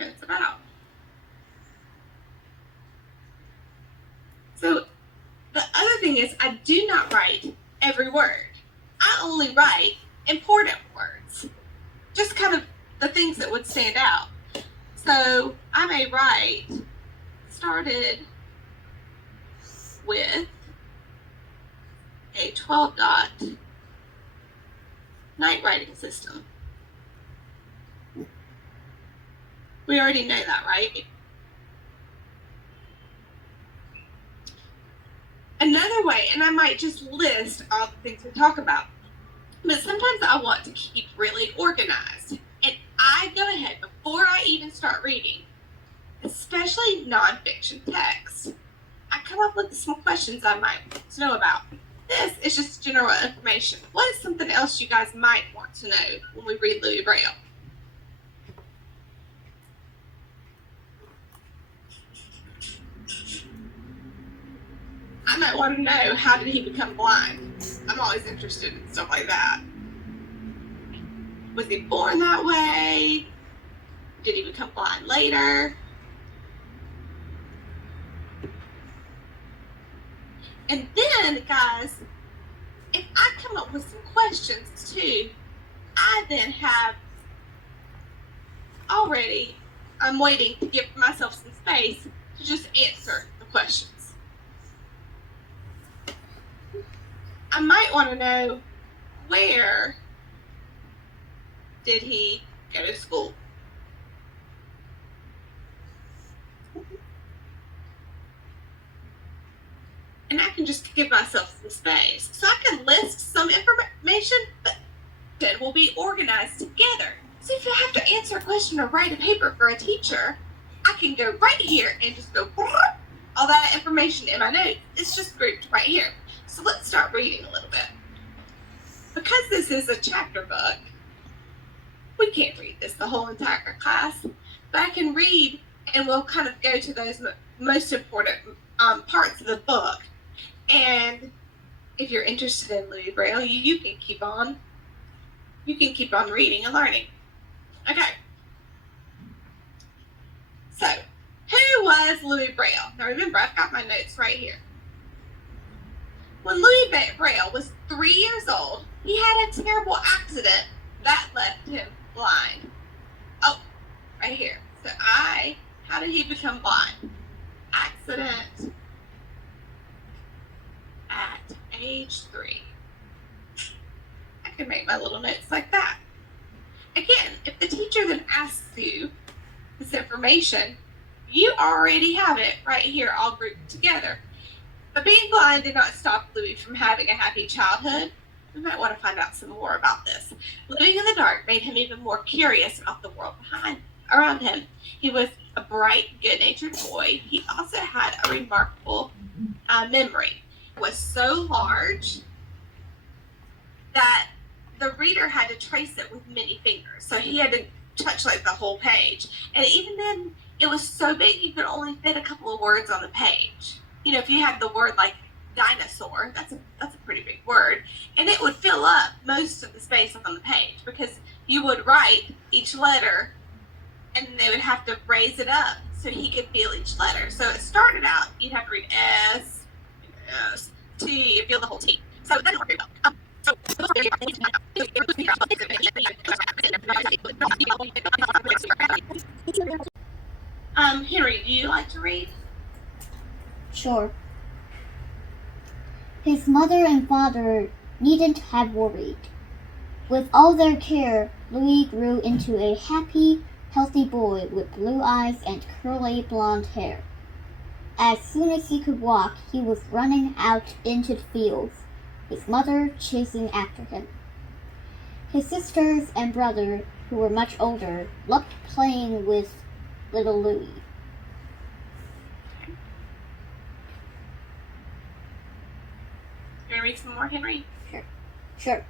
notes about. So the other thing is I do not write every word. I only write important words, just kind of the things that would stand out. So I may write, started with a 12-dot night writing system. We already know that, right? Another way, and I might just list all the things we talk about, but sometimes I want to keep really organized. And I go ahead, before I even start reading, especially nonfiction text, I come up with some questions I might want to know about. This is just general information. What is something else you guys might want to know when we read Louis Braille? I might want to know, how did he become blind? I'm always interested in stuff like that. Was he born that way? Did he become blind later? And then, guys, if I come up with some questions too, I then have already, I'm waiting to give myself some space to just answer the questions. I might want to know, where did he go to school? And I can just give myself some space. So I can list some information, but then we'll be organized together. So if you have to answer a question or write a paper for a teacher, I can go right here and just go all that information in my notes. It's just grouped right here. So let's start reading a little bit. Because this is a chapter book, we can't read this the whole entire class, but I can read and we'll kind of go to those most important parts of the book. And if you're interested in Louis Braille, you can keep on reading and learning. Okay. So, who was Louis Braille? Now remember, I've got my notes right here. When Louis Braille was 3 years old, he had a terrible accident that left him blind. Oh, right here. So how did he become blind? Accident at age 3. I can make my little notes like that. Again, if the teacher then asks you this information, you already have it right here all grouped together. But being blind did not stop Louis from having a happy childhood. We might want to find out some more about this. Living in the dark made him even more curious about the world around him. He was a bright, good-natured boy. He also had a remarkable memory. It was so large that the reader had to trace it with many fingers. So he had to touch like the whole page. And even then, it was so big you could only fit a couple of words on the page. You know, if you had the word like dinosaur, that's a pretty big word, and it would fill up most of the space on the page because you would write each letter and they would have to raise it up so he could feel each letter. So it started out, you'd have to read S, S, T, and feel the whole T. So it doesn't work very well. Henry, do you like to read? Sure. His mother and father needn't have worried. With all their care, Louis grew into a happy, healthy boy with blue eyes and curly blonde hair. As soon as he could walk, he was running out into the fields, his mother chasing after him. His sisters and brother, who were much older, loved playing with little Louis. You want to read some more, Henry? Sure.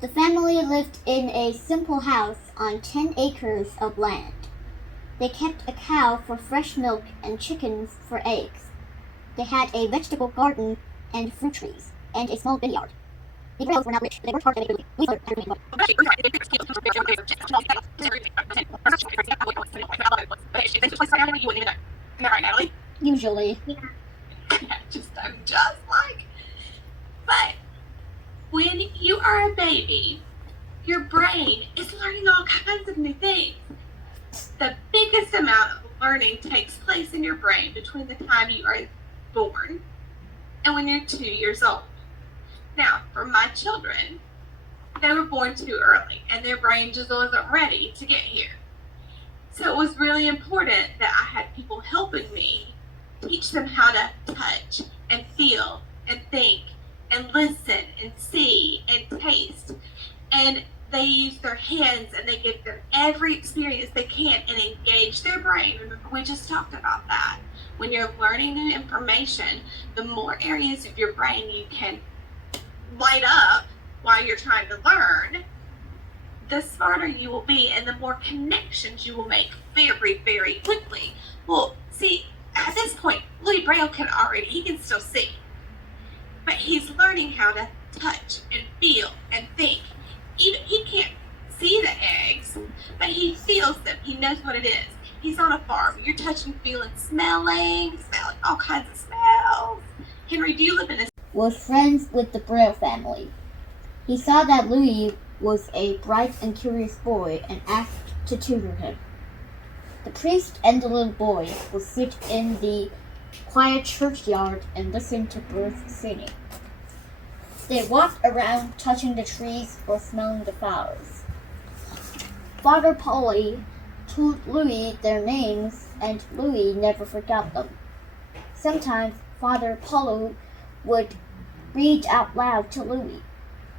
The family lived in a simple house on 10 acres of land. They kept a cow for fresh milk and chickens for eggs. They had a vegetable garden and fruit trees, and a small vineyard. The Brailles were not rich, but they worked hard to make Louis. Usually. Just like. But when you are a baby, your brain is learning all kinds of new things. The biggest amount of learning takes place in your brain between the time you are born and when you're 2 years old. Now, for my children, they were born too early and their brain just wasn't ready to get here. So it was really important that I had people helping me teach them how to touch and feel and think and listen and see and taste. And they use their hands and they give them every experience they can and engage their brain. Remember, we just talked about that. When you're learning new information, the more areas of your brain you can light up while you're trying to learn, the smarter you will be and the more connections you will make very, very quickly. Well, see, at this point, Louis Braille he can still see. But he's learning how to touch and feel and think. Even he can't see the eggs, but he feels them. He knows what it is. He's on a farm. You're touching, feeling, smelling all kinds of smells. Henry, do you live in a... Was friends with the Braille family. He saw that Louis was a bright and curious boy and asked to tutor him. The priest and the little boy would sit in the quiet churchyard and listen to birds singing. They walked around touching the trees or smelling the flowers. Father Polly told Louis their names and Louis never forgot them. Sometimes Father Polly would read out loud to Louis.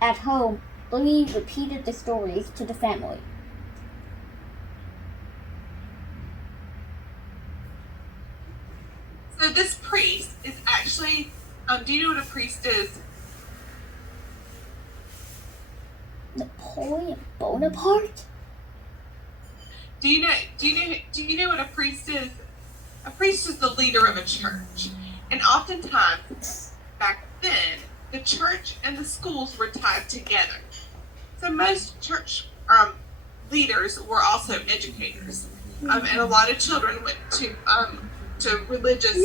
At home, Louis repeated the stories to the family. So this priest is actually, do you know what a priest is? Napoleon Bonaparte? Do you know what a priest is? A priest is the leader of a church. And oftentimes, back then, the church and the schools were tied together. So most church leaders were also educators. And a lot of children went to religious